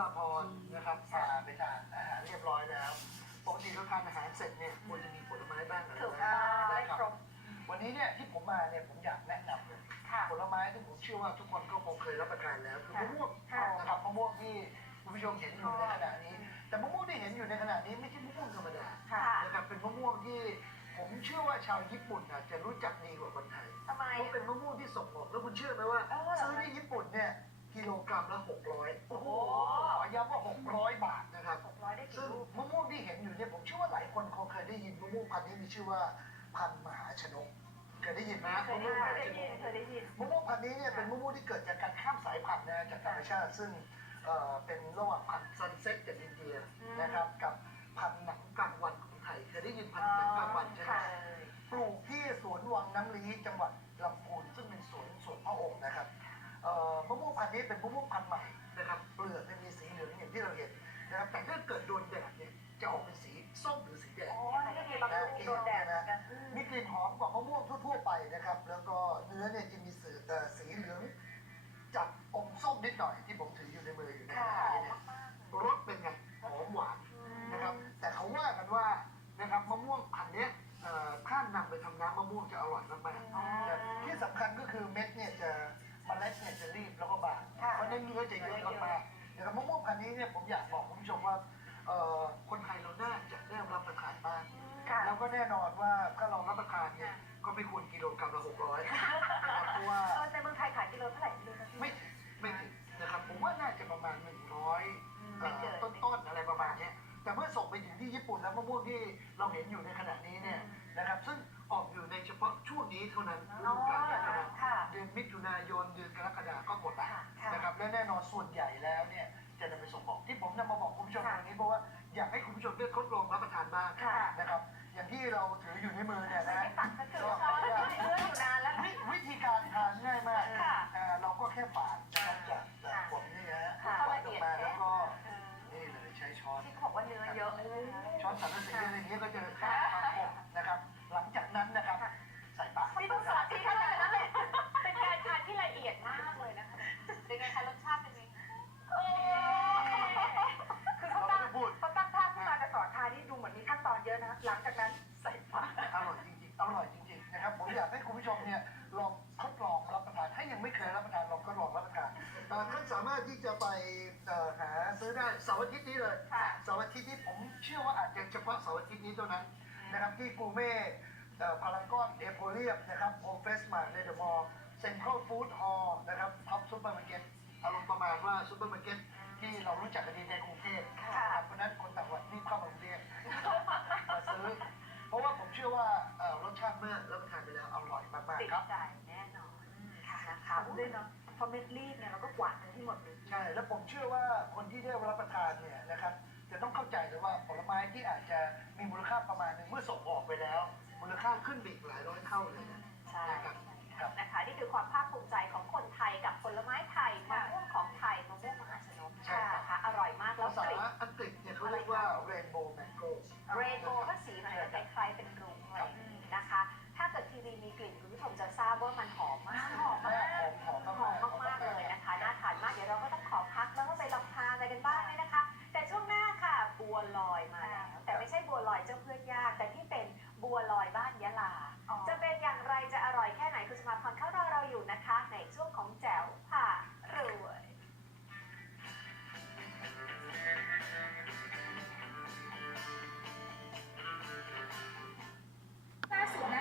ราพรนะครับพาไปทานอาหารเรียบร้อยแล้วปกติเราทานอาหารเสร็จเนี่ยควรจะมีผลไม้บ้างอะไรถูกบ้างต้องได้นะคครรับ บวันนี้เนี่ยที่ผมมาเนี่ยผมอยากแนะนำเลยค่ะ ผลไม้ที่ผมเชื่อว่าทุกคนก็คงเคยรับประทานแล้วคือค่ะมะม่วงค่ะ นะครับมะม่วงที่คุณผู้ชมเห็นอยู่ในขณะนี้ แต่มะม่วงที่เห็นอยู่ในขณะนี้ไม่ใช่มะม่วงธรรมดาค่ะ นะครับเป็นมะม่วงที่ผมเชื่อว่าชาวญี่ปุ่นอาจจะรู้จักดีกว่าคนไทย ทำไม เพราะเป็นมะม่วงที่ส่งออกแล้วคุณเชื่อไหมว่าเออเหรอซื้อ ได้ยินมะม่วงพันธุ์นี้มีชื่อว่าพันธุ์มหาชนกเคยได้ยินไหมเคมะยม่วงมหาได้ชนยินกเคยได้ยิน มะม่วงพันธุ์นี้เนี่ยเป็นมะม่วงที่เกิดจากการข้ามสายพันธุ์นะจากธรรมชาติซึ่งเอ่อเป็นระหว่างพันธุ์ซันเซ็ตจากอินเดียอืม นะครับกับพันธุ์หนังกลางวันของไทยเคยได้ยินพันธุ์หนังกลางวันใช่ไหม ค่ะ ปลูกที่สวนวังน้ำลี้จังหวัดลำพูนซึ่งเป็นสวนสวนพระองค์นะครับเอ่อมะม่วงพันธุ์นี้เป็นมะม่วงพันธุ์ใหม่นะครับเปลือกเนี่ยมีสีเหลืองอย่างที่เราเห็นนะครับแต่ถ้าเกิดโดนแดดเนี่ยจะออกเป็นสี ส้มหรือสีแดงโอ้ยนี่มีบางลูกโดนแดดเหมือนกันอืมมีกลิ่นหอมกว่ามะม่วงทั่วๆไปนะครับ แล้วก็เนื้อเนี่ยจะมีสีเอ่อสีเหลืองจัดอมส้มนิดหน่อยที่ผมถืออยู่ในมืออยู่ในขค่ะณะนี้เนี่ยรสเป็นไงหอมหวานนะครับ แต่เขาว่ากันว่านะครับมะม่วงพันธุ์เนี้ยเอ่อถ้านำไปทำน้ำมะม่วงจะอร่อยมากๆอ๋อนะที่สำคัญก็คือเม็ดเนี่ยจะเมล็ดเนี่ยจะรีบแล้วก็บางค่ะเพราะฉะนั้นเนื้อจะเยอะมากๆนะครับมะม่วงพันธุ์นี้เนี่ยผมอยากบอกคุณผู้ชมว่าเอ่อ แล้วก็แน่นอนว่าถ้าเรารับประทานเนี่ยก็ไม่ควรกิโลกรัมละหกร้อยนะครับเพราะว่าเออในเมืองไทยขายกิโลเท่าไหร่ไม่รู้นะพี่ไม่ถึงไม่ถึงนะครับผมว่าน่าจะประมาณหนึ่งร้อยไม่เกินต้นๆอะไรประมาณเนี้ยแต่เมื่อส่งไปถึงที่ญี่ปุ่นแล้วมะม่วงที่เราเห็นอยู่ในขณะนี้เนี่ยนะครับ ซึ่งออกอยู่ในเฉพาะช่วงนี้เท่านั้นฤอ๋อดูกาลนี้เท่านั้นค่ะเดือนมิถุนายนเดือนกรกฎาก็หมดละค่ะค่ะนะครับและแน่นอนส่วนใหญ่แล้วเนี่ยจะนำไปส่งออกที่ผมนำมาบอกคุณผู้ชมค่ะวันนี้เพราะว่าอยากให้คุณผู้ชมได้ทดลองรับประทานบ้างค่ะนะครับอย่าง ที่เราถืออยู่ในมือเนี่ยไม่นะได้ตัดก็คือช้อนเลือกอยู่นานแล้ววิวิธีการทานง่ายมากค่ะอ่าเราก็แค่ปาดนะครับจากจากผมนี่นะฮะค่ะปาดออกมาแล้วก็เออนี่เลยใช้ช้อนที่เขาบอกว่าเนื้อเยอะเลยช้อนสังกะสีอะไรอย่างเงี้ยก็จะ รับประทานลองก็ลองรับประทานเอ่อท่านสามารถที่จะไปเอ่อหาซื้อได้เสาร์อาทิตย์นี้เลยค่ะ เสาร์อาทิตย์นี้ผมเชื่อว่าอาจจะเฉพาะเสาร์อาทิตย์นี้เท่านั้นนะครับที่กูเม่พารากอนเอโพเรียมนะครับโอเฟสมาในเดอะมอลล์เซ็นทรัลฟู้ดฮอลล์นะครับท็อปซูเปอร์มาร์เก็ตอารมณ์ประมาณว่าซูเปอร์มาร์เก็ตที่เรารู้จักกันดีในกรุงเทพค่ะนะครับเพราะฉะนั้นคนต่างจังหวัดรีบเข้ามากรุงเทพ ด้วยเนาะพอเม็ดรีบเนี่ยเราก็กวาดมันที่หมดเลยใช่แล้วผมเชื่อว่าคนที่ได้รับประทานเนี่ยนะครับจะต้องเข้าใจเลยว่าผลไม้ที่อาจจะมีมูลค่าประมาณหนึ่ง บัวลอยบ้านยะลา